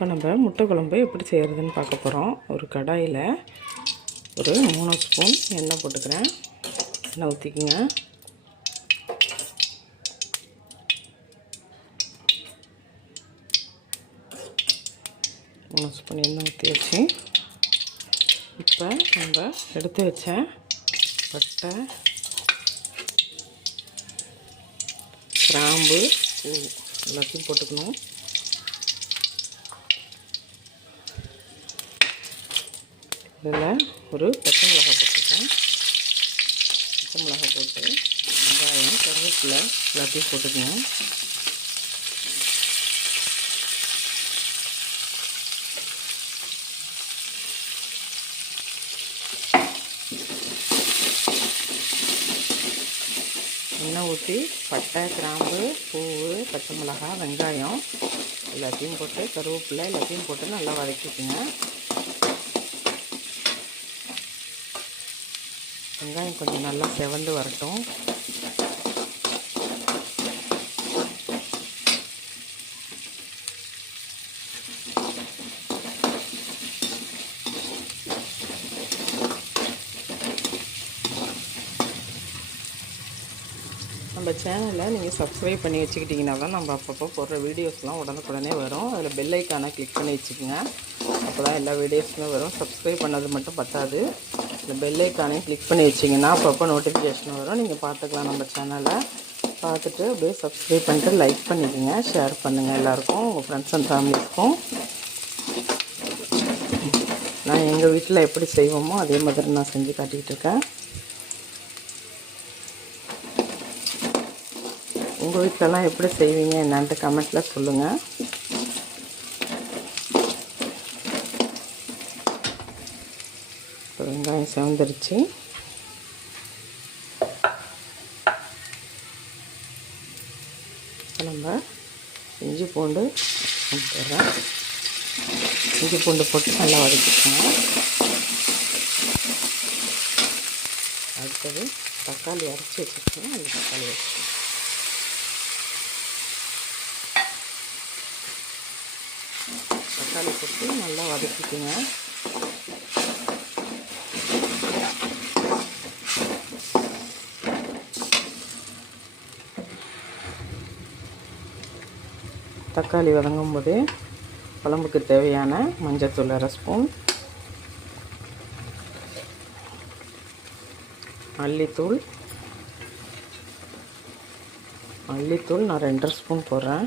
இப்போ நம்ம முட்டை குழம்பு எப்படி செய்கிறதுன்னு பார்க்க போகிறோம். ஒரு கடாயில் ஒரு 3 ஸ்பூன் எண்ணெய் போட்டுக்கிறேன். எண்ணெய் ஊற்றிக்குங்க. மூணு ஸ்பூன் எண்ணெய் ஊற்றி வச்சு இப்போ நம்ம எடுத்து வச்ச பட்டை, கிராம்பு, பூ எல்லாத்தையும் போட்டுக்கணும். இதில் ஒரு பச்சை மிளகாய் போட்டுருக்கேன். பச்சை மிளகாய் போட்டு வெங்காயம், கருவேப்பிலை எல்லாத்தையும் போட்டுக்கங்க. எண்ணெய் ஊற்றி பட்டை, கிராம்பு, பூ, பச்சை மிளகாய், வெங்காயம் எல்லாத்தையும் போட்டு கருவேப்பிலை எல்லாத்தையும் போட்டு நல்லா வதக்கிக்குங்க. வெங்காயம் கொஞ்சம் நல்லா செவந்து வரட்டும். நம்ம சேனலை நீங்கள் சப்ஸ்கிரைப் பண்ணி வச்சுக்கிட்டிங்கன்னா தான் நம்ம அப்பப்போ போடுற வீடியோஸ்லாம் உடனுக்குடனே வரும். அதில் பெல் ஐக்கானை கிளிக் பண்ணி வச்சுக்கோங்க. அப்போ தான் எல்லா வீடியோஸுமே வரும். சப்ஸ்கிரைப் பண்ணது மட்டும் பத்தாது, இந்த பெல் ஐக்கானையும் கிளிக் பண்ணி வச்சிங்கன்னா அப்பப்போ நோட்டிஃபிகேஷன் வரும். நீங்கள் பார்த்துக்கலாம். நம்ம சேனலை பார்த்துட்டு அப்படியே சப்ஸ்கிரைப் பண்ணிட்டு லைக் பண்ணிக்கோங்க, ஷேர் பண்ணுங்கள் எல்லாேருக்கும், உங்கள் ஃப்ரெண்ட்ஸ் அண்ட் ஃபேமிலிஸ்க்கும். நான் எங்கள் வீட்டில் எப்படி செய்வோமோ அதே மாதிரி நான் செஞ்சு காட்டிகிட்டு இருக்கேன். உங்கள் வீட்டிலலாம் எப்படி செய்வீங்க என்னான்ட்டு கமெண்ட்டில் சொல்லுங்கள். வெங்காயம் செவந்துருச்சு. இப்போ நம்ம இஞ்சி பூண்டு போட்டுறேன். இஞ்சி பூண்டு போட்டு நல்லா வதக்கிக்கோங்க. அடுத்தது தக்காளி அரைச்சி வச்சுருக்கோம். அந்த தக்காளி வச்சுக்கோங்க. தக்காளி போட்டு நல்லா வதக்கிக்கோங்க. தக்காளி வதங்கும் போது குழம்புக்கு தேவையான மஞ்சள்தூள் 1/2 ஸ்பூன், மல்லித்தூள் நான் 2 1/2 ஸ்பூன் போடுறேன்.